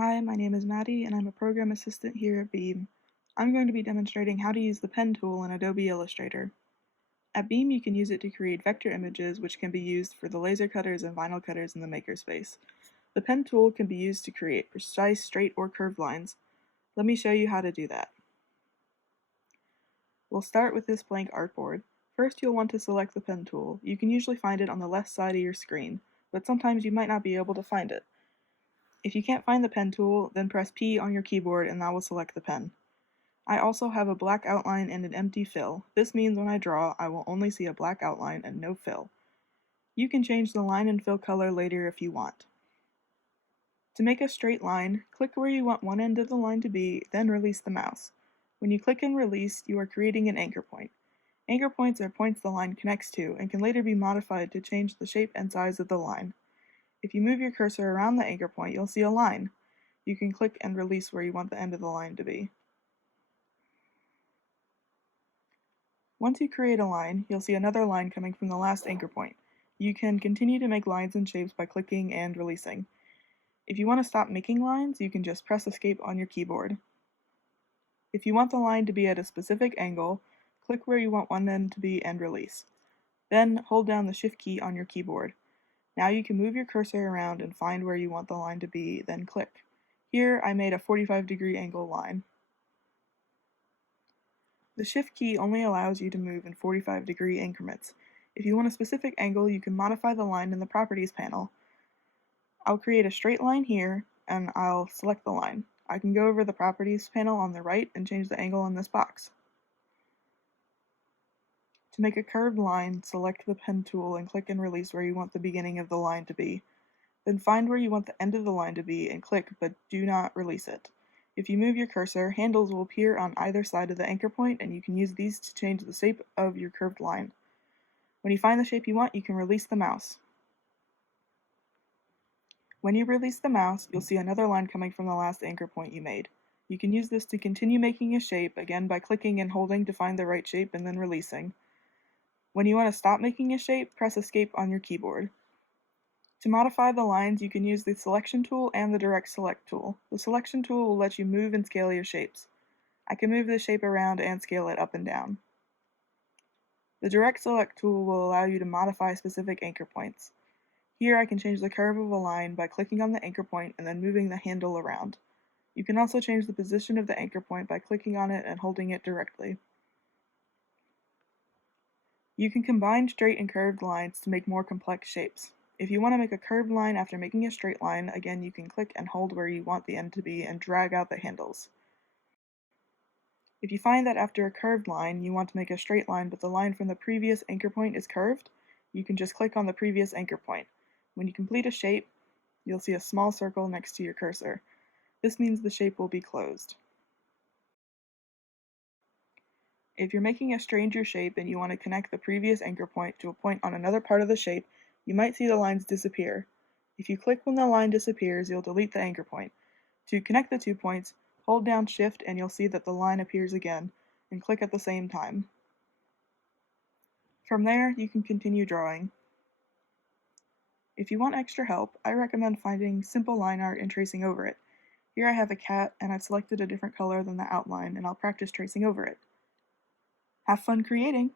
Hi, my name is Maddie and I'm a program assistant here at BeAM. I'm going to be demonstrating how to use the pen tool in Adobe Illustrator. At BeAM you can use it to create vector images which can be used for the laser cutters and vinyl cutters in the makerspace. The pen tool can be used to create precise straight or curved lines. Let me show you how to do that. We'll start with this blank artboard. First you'll want to select the pen tool. You can usually find it on the left side of your screen, but sometimes you might not be able to find it. If you can't find the pen tool, then press P on your keyboard and that will select the pen. I also have a black outline and an empty fill. This means when I draw, I will only see a black outline and no fill. You can change the line and fill color later if you want. To make a straight line, click where you want one end of the line to be, then release the mouse. When you click and release, you are creating an anchor point. Anchor points are points the line connects to and can later be modified to change the shape and size of the line. If you move your cursor around the anchor point, you'll see a line. You can click and release where you want the end of the line to be. Once you create a line, you'll see another line coming from the last anchor point. You can continue to make lines and shapes by clicking and releasing. If you want to stop making lines, you can just press Escape on your keyboard. If you want the line to be at a specific angle, click where you want one end to be and release. Then hold down the Shift key on your keyboard. Now you can move your cursor around and find where you want the line to be, then click. Here I made a 45-degree angle line. The Shift key only allows you to move in 45-degree increments. If you want a specific angle, you can modify the line in the Properties panel. I'll create a straight line here, and I'll select the line. I can go over the Properties panel on the right and change the angle in this box. To make a curved line, select the pen tool and click and release where you want the beginning of the line to be. Then find where you want the end of the line to be and click, but do not release it. If you move your cursor, handles will appear on either side of the anchor point, and you can use these to change the shape of your curved line. When you find the shape you want, you can release the mouse. When you release the mouse, you'll see another line coming from the last anchor point you made. You can use this to continue making a shape, again by clicking and holding to find the right shape and then releasing. When you want to stop making a shape, press Escape on your keyboard. To modify the lines, you can use the Selection tool and the Direct Select tool. The Selection tool will let you move and scale your shapes. I can move the shape around and scale it up and down. The Direct Select tool will allow you to modify specific anchor points. Here I can change the curve of a line by clicking on the anchor point and then moving the handle around. You can also change the position of the anchor point by clicking on it and holding it directly. You can combine straight and curved lines to make more complex shapes. If you want to make a curved line after making a straight line, again you can click and hold where you want the end to be and drag out the handles. If you find that after a curved line you want to make a straight line but the line from the previous anchor point is curved, you can just click on the previous anchor point. When you complete a shape, you'll see a small circle next to your cursor. This means the shape will be closed. If you're making a stranger shape and you want to connect the previous anchor point to a point on another part of the shape, you might see the lines disappear. If you click when the line disappears, you'll delete the anchor point. To connect the 2 points, hold down Shift and you'll see that the line appears again, and click at the same time. From there, you can continue drawing. If you want extra help, I recommend finding simple line art and tracing over it. Here I have a cat and I've selected a different color than the outline and I'll practice tracing over it. Have fun creating!